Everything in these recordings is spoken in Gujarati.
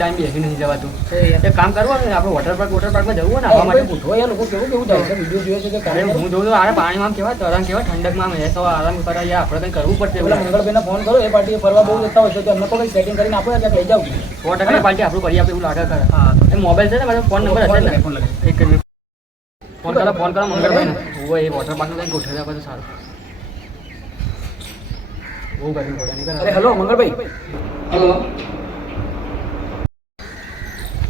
મિનિટ બેસી નથી જવાતું. એક કામ કરવાનું આપણે વોટર પાર્ક વોટર પાર્કમાં જવું ને આવવા માટે પૂછો લોકો કેવું કેવું જાય વીડિયો જોઈએ છે કે અરે હું જોઉં તો આરે પાણીમાં કેવા તરણ કેવા ઠંડકમાં મેં તો આરામ કરે યાર આપણે કંઈ કરવું પડશે એટલે મંગળભાઈને ફોન કરો એ પાર્ટીએ ફરવા બહુ જતા હોય છે તો એમને તો કઈ સેટિંગ કરીને આપો ત્યાં લઈ જાવ સો ટકા પાર્ટી આપણું કરી આપે એવું લાગે કરે હા. એ મોબાઈલ છે ને મારો ફોન નંબર હશે ને? ફોન એક મિનિટ ફોન કરો ફોન કરો મંગળભાઈને. હોય એ વોટર પાર્કનું કંઈ ગોઠવી આપે તો સારું. હેલો મંગળભાઈ. હેલો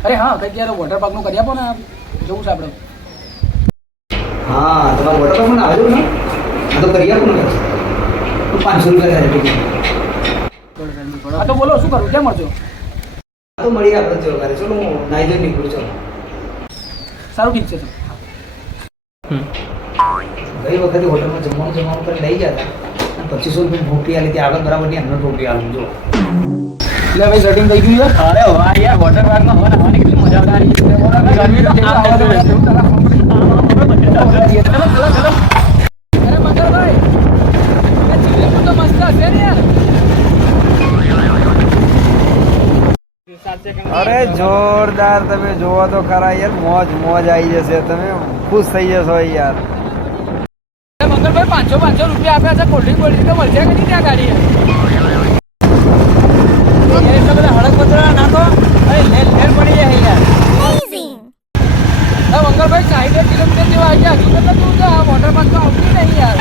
અરે હા કંઈક યાર વોટર પાર્કનું કરી આપો ને જવું છે આપણે હા તમારે વોટર પાર્કમાં આવ્યો ને. આ તો કરી આપો ને. તો પાંચસો રૂપિયા થાય હા તો બોલો શું કરું? ક્યાં મળજો? આ તો મળી આપણે ચલો ઘરે. ચલો હું નાઈ જઈને નીકળું ચલો. સારું ઠીક છે તો ગઈ વખતે હોટલમાં જમવાનું જમવાનું કરી લઈ ગયા હતા. પચીસો રૂપિયા ભોપી આલી ત્યાં આગળ બરાબરની અંદર ભોપી આલું જો. એટલે ભાઈ સેટિંગ થઈ ગયું યાર અરે વાહ યાર વોટર પાર્કમાં હવા નાહવાની કેટલી મજા આવવાની ગરમી તો આમ છે. ચલો ચલો ચલો અરે મંગળભાઈ આ તો મસ્ત હશે ને યાર અરે જોરદાર તમે જોવો તો ખરા યાર મોજ મોજ આવી જશે. તમે ખુશ થઈ જશો યાર. મંગળભાઈ પાંચસો પાંચસો રૂપિયા આપ્યા છે કોલ્ડ ડ્રિંક તો ડ્રિંક મળશે કે નહીં ત્યાં ગાડી એટલા બધા હળક પતરા નાખો અરે લેર લેર પડી જાય યાર. હા મંગળભાઈ સાઈઠ કિલોમીટર જેવા આવી ગયા. હજુ કેટલા દૂર છે આ વોટર પાર્કમાં આવતી નહીં યાર.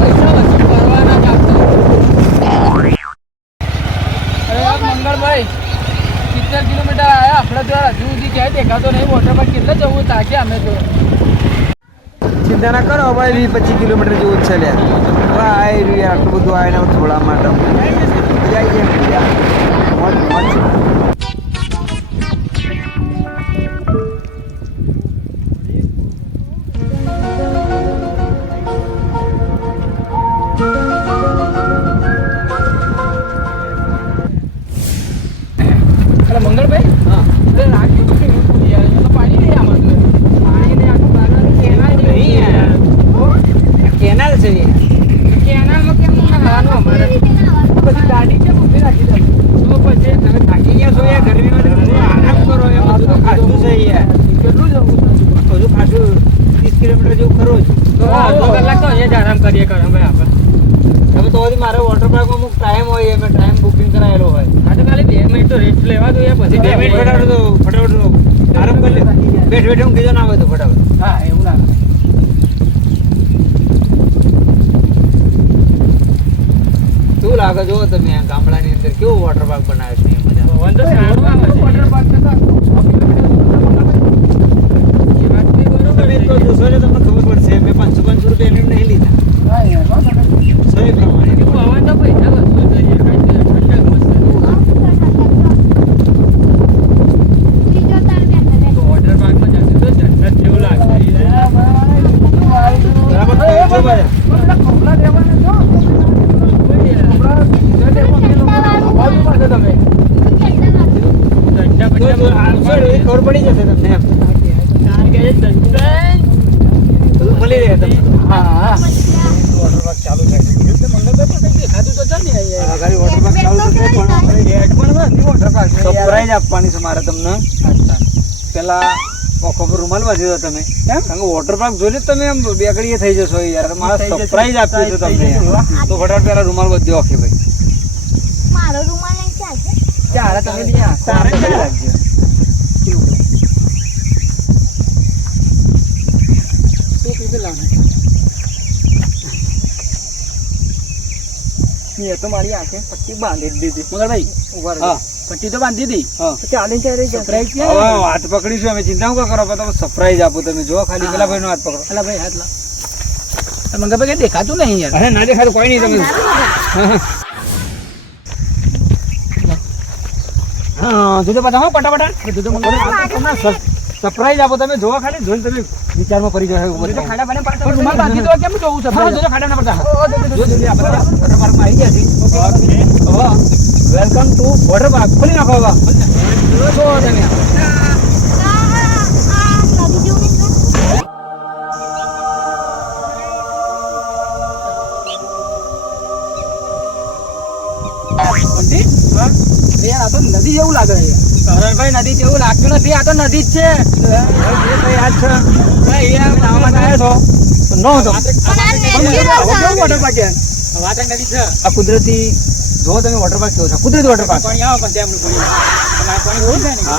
પૈસા વસૂલ કરવાના કાપતો અરે યાર મંગળભાઈ સિત્તેર કિલોમીટર આયા. આપણે ત્યાં હજુ સુધી ક્યાંય દેખાતો નહીં. વોટર પાર્ક કેટલે જવું તાક્યા અમે તો ચિંતા ના કરો હવે વીસ પચીસ કિલોમીટર જેવું છે લે હવે આવી રહ્યું આટલું બધું આવીને થોડા માટે. યાર મોજ મોજ લેવા દો યાર પછી બે મિનિટ ફટાફટ તો ફટાફટ આરામ કરી લે. બેઠ બેઠ હું કીધો ના હોય તો ફટાફટ. હા એવું ના શું લાગે જો તમે આ ગામડાની અંદર કેવું વોટર પાર્ક બનાવ્યો છે મજા છે. વોટર પાર્ક પાંચસો પાંચસો રૂપિયા એમને નહીં લીધા. પ્રમાણે પવન તો પૈસા વસૂલ થઈ જાય કાંઈ તો ઠંડક મસ્ત તો વોટર પાર્કમાં જશે તો જન્નત જેવું લાગશે યાર. બરાબર તો જો ભાઈ ધંધા જો, જો, આવશો ને એ ખબર પડી જશે તમને એમ કારણ કે એ ધંધા બધું મળી રહે તમને આ ગાડી વોટર પાર્ક ચાલુ થશે પણ સરપ્રાઈઝ આપવાની છે મારે તમને. પેલા ઓખો પર રૂમાલ બાંધી દો તમે. કારણ કે વોટર પાર્ક જોઈને તમે એમ બેગડીએ થઈ જશો યાર. મારે સરપ્રાઈઝ આપ્યું છે તમને. તો ફટાફટ પેલા રૂમાલ બાંધી દો ઓકે ભાઈ. મારો રૂમાલ ચાલે તમે ત્યાં સારા કેવું મેં તો મારી આંખે પટ્ટી બાંધી દીધી. મગરભાઈ ઊભા હા. પટ્ટી તો બાંધી દીધી ચાલીને ચાલે સરપ્રાઈઝ હવે હાથ પકડીશું અમે ચિંતા શું કરો? તમે સરપ્રાઈઝ આપો તમે જો ખાલી પેલા ભાઈનો હાથ પકડો. ભાઈ હાથ લા મંગાભાઈ કઈ દેખાતું નહીં યાર. અરે ના દેખાય કોઈ નહીં તમે હા જોજો પાછા હો પટાપટા. જોજો મંગાભાઈ સરપ્રાઈઝ આપો તમે જોવા ખાલી જોઈને તમે વિચારમાં પડી જશો. ખાડા બને પણ રૂમાલ બાંધી દો, કેમ જોવું છે? હા, જોજો ખાડા ના પડતા. જો જલ્દી આપણે વોટર પાર્કમાં આવી ગયા છીએ. હવે વેલકમ ટુ વોટર પાર્ક ખોલી નાખો હવે જો તમે આ નદી જેવું નીકળે બંટી? અરે યાર, આ તો નદી જેવું લાગે છે. કરણભાઈ નદી જેવું લાગતું નથી આ તો નદી જ છે. યાદ છે ભાઈ, અહીંયા નાહવા માટે આવ્યા છો. તો ન હતો. આ natural છે. વોટર પાર્ક છે. વાતક નદી છે. આ કુદરતી જો તમે વોટર પાર્ક કેવો છો. કુદરતી વોટર પાર્ક આ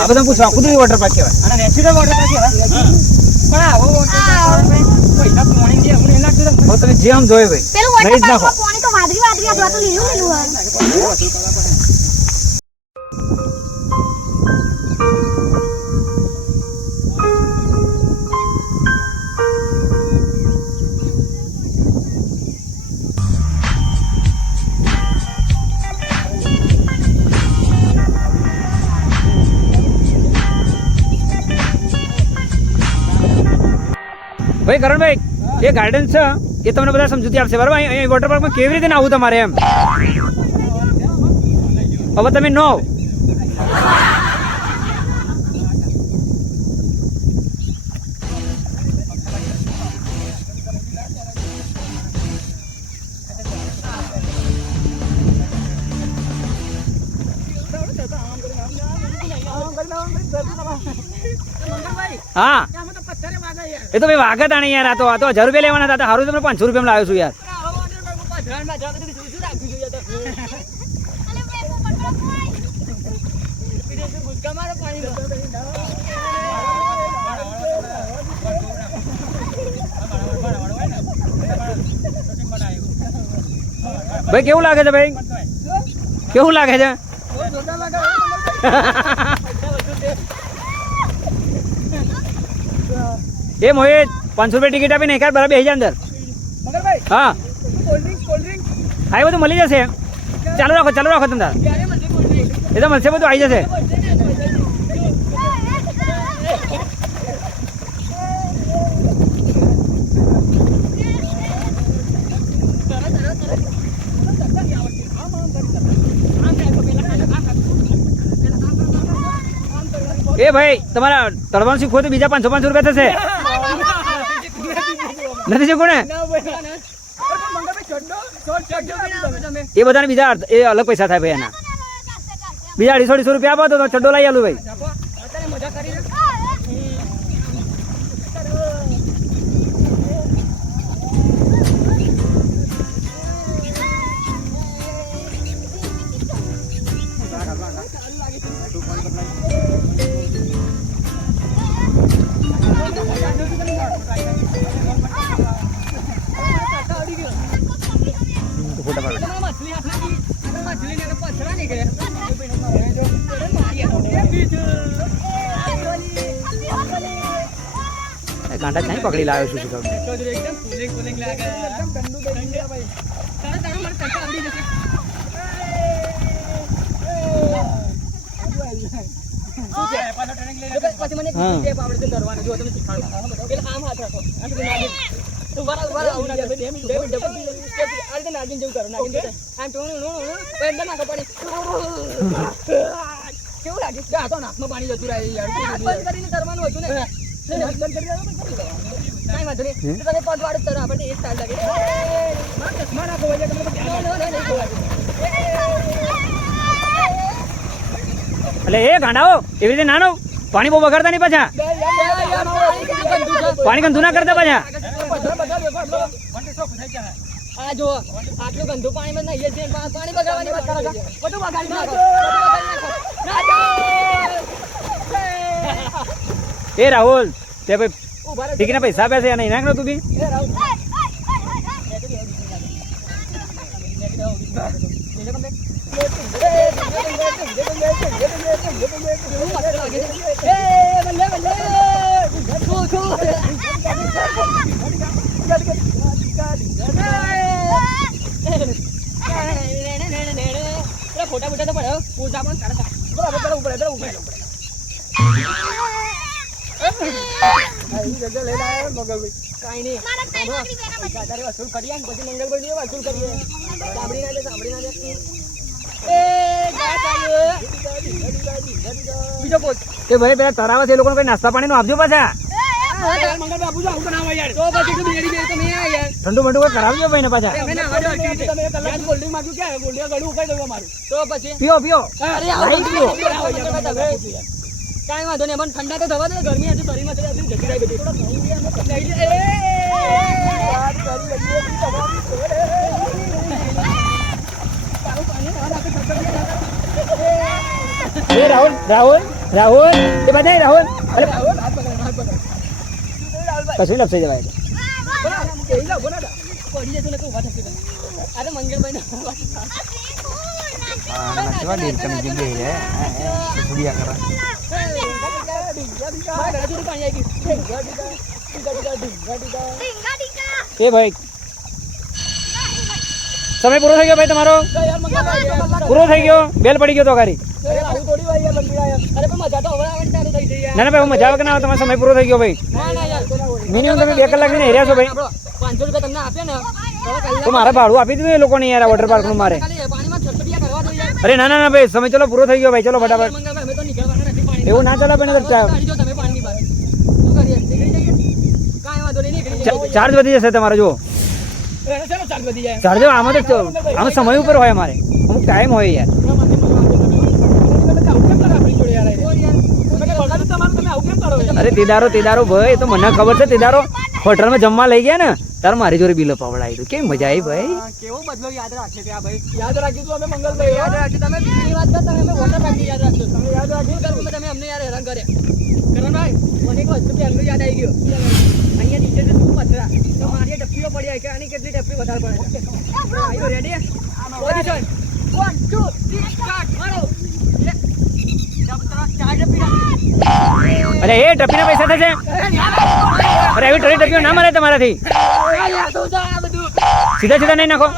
બધા પૂછો કુદરતી વોટર પાર્ક કહેવાય અને નેચરલ વોટર પાર્ક કહેવાય વોટર તમે જેમ જોયે ભાઈ પેલું જ નાખો. પાણી તો વાદળી વાદળી આ તો લીલું લીલું હોય. ભાઈ કરણભાઈ એ ગાર્ડન છે. એ તમને બધા સમજૂતી આપશે. બરાબર? અહીં અહીં વોટર પાર્કમાં કેવી રીતે આવું તમારે એમ? હવે તમે નો હા આમાં તો પથ્થરે વાગે યાર એ તો ભાઈ વાગત આણે યાર, આ તો આ તો હજાર રૂપિયા લેવાના હતા સારું તમને પાંચસો રૂપિયા લાવ્યો છું યાર. ભાઈ, કેવું લાગે છે ભાઈ? કેવું લાગે છે? એ મોહિત પાંચસો રૂપિયા ટિકિટ આપીને એકાદ બરાબર બે હજાર અંદર. હા. હા એ બધું મળી જશે. ચાલુ રાખો ચાલુ રાખો તમે એ તો મળશે બધું આવી જશે. એ ભાઈ તમારા તળવાનું શીખવું તો બીજા પાંચસો પાંચસો રૂપિયા થશે. નથી શીખવું ને એ બધાને બીજા એ અલગ પૈસા થાય ભાઈ એના. બીજા અઢીસો અઢીસો રૂપિયા આપો તો ચડ્ડો લઈ આલું ભાઈ મજા કરી મછલી આપણી મછલી ને પથરા નીકળે કાંટા ક્યાંય પકડી લાવ્યો છું શીખવ એકદમ કુલિંગ કુલિંગ લાગે એકદમ ગંદુ ગંદુ ભાઈ તારે તારે મને કરતા આવડી જશે પછી મને આવડે છે કરવાનું જો તમે શીખવાડો પેલા આમ હાથ રાખો બરાબર બરાબર આવું ના કર. બે મિનિટ, બે મિનિટ, ડબલ સ્ટેપ. આ રીતે નાગિન જેવું કરો નાગિન આમ ટોણું, ટોણું, ટોણું. અંદર નાખો પાણી. કેવું લાગે આ તો નાકમાં પાણી જતું રહે યાર બંધ કરીને કરવાનું હતું ને બંધ કરી દેવાનું, બંધ કરી દેવાનું. કાંઈ વાંધો નહીં. તમે પગ વાળો જ આપણને એ જ સારું લાગે. મારા ચશ્મા નાખો, એટલે તમને એ ગાંડાઓ એવી રીતે નાનો પાણી બહુ બગાડતા નહીં પાછા પાણી ગંદુ ના કરતા પાછા બધા, બધા ભેગો આપણો. આ જો આટલું ગંદુ પાણી બગાડવાની. બધું બગાડી નાખો. નાખો. એ રાહુલ તે ભાઈ રહો. પૈસા આપ્યા છે અને એના તું બી એ રાહુલ. ફોટા ફોટા તો પડ્યો પૂજા પણ કાઢતા બરાબર બરાબર ઉપર બરાબર ઉપર બીજો એ ભાઈ, પેલા તરાવે છે એ લોકો નાસ્તા પાણી નું આપજો પાછા ઠંડુ મંડુ કઈ કરાવજો ભાઈ ને પાછા. પીઓ પીઓ. કાંઈ વાંધો નહીં મને ઠંડા તો થવા દે ગરમી હજુ શરીરમાં જતી રાહુલ રાહુલ રાહુલ. એ બધા રાહુલ. અરે કશું લપસી જવાય. અરે મંગળભાઈ. એ ભાઈ સમય પૂરો થઈ ગયો ભાઈ તમારો પૂરો થઈ ગયો બેલ પડી ગયો તો ગાડી ના ના ભાઈ હું મજા આવે ના આવે તમારો સમય પૂરો થઈ ગયો ભાઈ. મિનિમમ તમે બે કલાક ને હેર્યા છો ભાઈ. પાંચસો રૂપિયા તમને આપ્યા ને તો મારે ભાડું આપી દીધું એ લોકોને યાર વોટર પાર્કનું મારે. અરે ના ના ના ભાઈ સમય ચલો પૂરો થઈ ગયો ભાઈ ચલો ફટાફટ. એવું ના ચાલે ભાઈ. ચાર્જ વધી જશે તમારો જો? ચાર્જ આમાં તો આમાં સમય ઉપર હોય અમારે. અમુક ટાઈમ હોય યાર. અરે તેદારો તેદારો ભાઈ, તો મને ખબર છે તેદારો હોટલમાં જમવા લઈ ગયા ને, તાર મારી જોડે બિલો પવડાવી દઉં. કેવી મજા આવી ભાઈ? કેવો બદલો યાદ રાખશે ત્યાં ભાઈ. યાદ રાખીશું અમે મંગલભાઈ યાદ રાખી તમે? બીજી વાત કરતા અમે હોટલ રાખી યાદ રાખશો તમે યાદ રાખ્યું? કરું તમે અમને યાર હેરાન કર્યા કરણભાઈ મને એક વસ્તુ પહેલું યાદ આવી ગયું. અહીંયા નીચે છે શું પથરા? તો મારી ટપ્પીઓ પડી કે આની કેટલી ટપ્પી વધારે પડે ready position one two three start મારો અરે એ ટપીના પૈસા થશે અરે એવી ટરી ટપીઓ ના મળે તમારાથી યાર, શું છે આ બધું? સીધા સીધા નહીં નાખો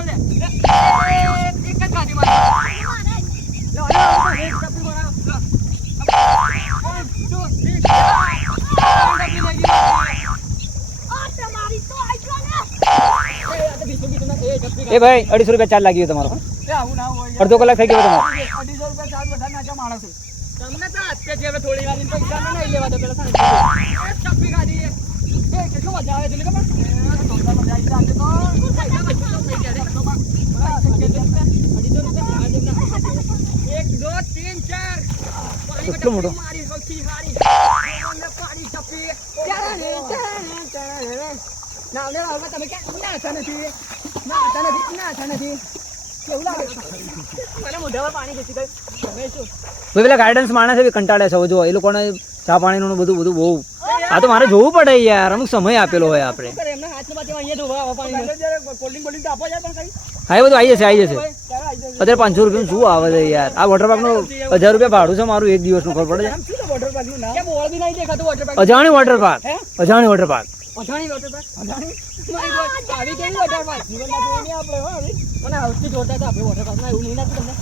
એક જ ગાડી મારી. લો, લો, લો, એક ટપ્પી મારા. લો. One, two, three, start. ટપ્પી લાગી. ઓ, તમારી તો આટલો ને. એ, આ તો બીજું બીજું ના, એ ટપ્પી એ ભાઈ અઢીસો રૂપિયા ચાર્જ લાગી ગયો તમારો એ આવું ના હોય યાર. અડધો કલાક થઈ ગયો તમારો અઢીસો રૂપિયા ચાર્જ વધારે નાખ્યા માણસે. તમને તો હાથે છે હવે થોડી વાર પૈસા ના નહીં લેવા દો પેલા સાંજે. ચપ્પી ખાધી એ. કેટલું મજા આવે છે ને ખબર? મજા આવી આજે તો. એક, દો, તીન, ચાર. કેટલું મારી સૌથી સારી. પાણી ચારાને. ના, તમે ક્યાં નાહતા નથી નાહતા નથી નાહતા નથી પેલા ગાઈડન્સ માણસ એવી કંટાળે છે? જો એ લોકોને ચા પાણીનું બધું બધું બહુ. આ તો મારે જોવું પડે યાર અમુક સમય આપેલો હોય આપણે. હા એ બધું આવી જશે આવી જશે. અત્યારે પાંચસો રૂપિયાનું શું આવે છે યાર? આ વોટર પાર્કનું હજાર રૂપિયા ભાડું છે મારું એક દિવસનું ખબર પડે. છે પાર્કનું છે પાર્ક અજાણી વોટર પાર્ક અજાણી વોટર પાર્ક અજાણી વોટર પાર્ક અજાણી? મારી ગોડ આવી કેવી વોટર પાર્ક જીવનમાં જોઈ નહીં આપણે હો આવી મને આવતી જોતા હતા આપણે વોટર પાર્કમાં એવું નહીં લાગતું તમને?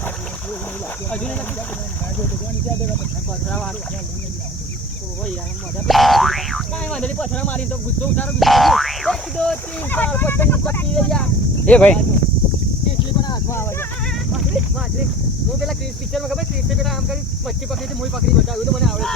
હજુ નહીં લાગતું? તો. એ ભાઈ. હું પેલા ક્રિસ પિક્ચરમાં ખબર ક્રિસે પેલા આમ કરી મચ્છી પકડી મોઈ પકડી બતાવ્યું તો મને આવડે છે.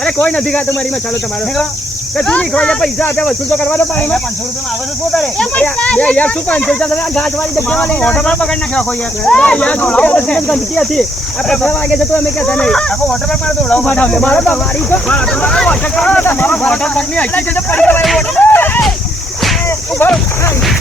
અરે કોઈ નથી ખાતું મારી ચાલો ચાલો નહીં ખોઈ પૈસા આપ્યા વસૂલ તો કરવા દો પાણીમાં. પાંચસો રૂપિયા આવે શું કરે? બે યાર શું પાંચસો રૂપિયા તમે વાળી લઈને? પકડી નાખ્યો યાર. છો? ગંદકી હતી. આ પથરા વાગે છે તો અમે કહેતા નહીં. આખો વોટર પાર્કમાં દોડાવો મારા તો વારી છે વોટર પાર્કની હકીકત પડી ગઈ વોટર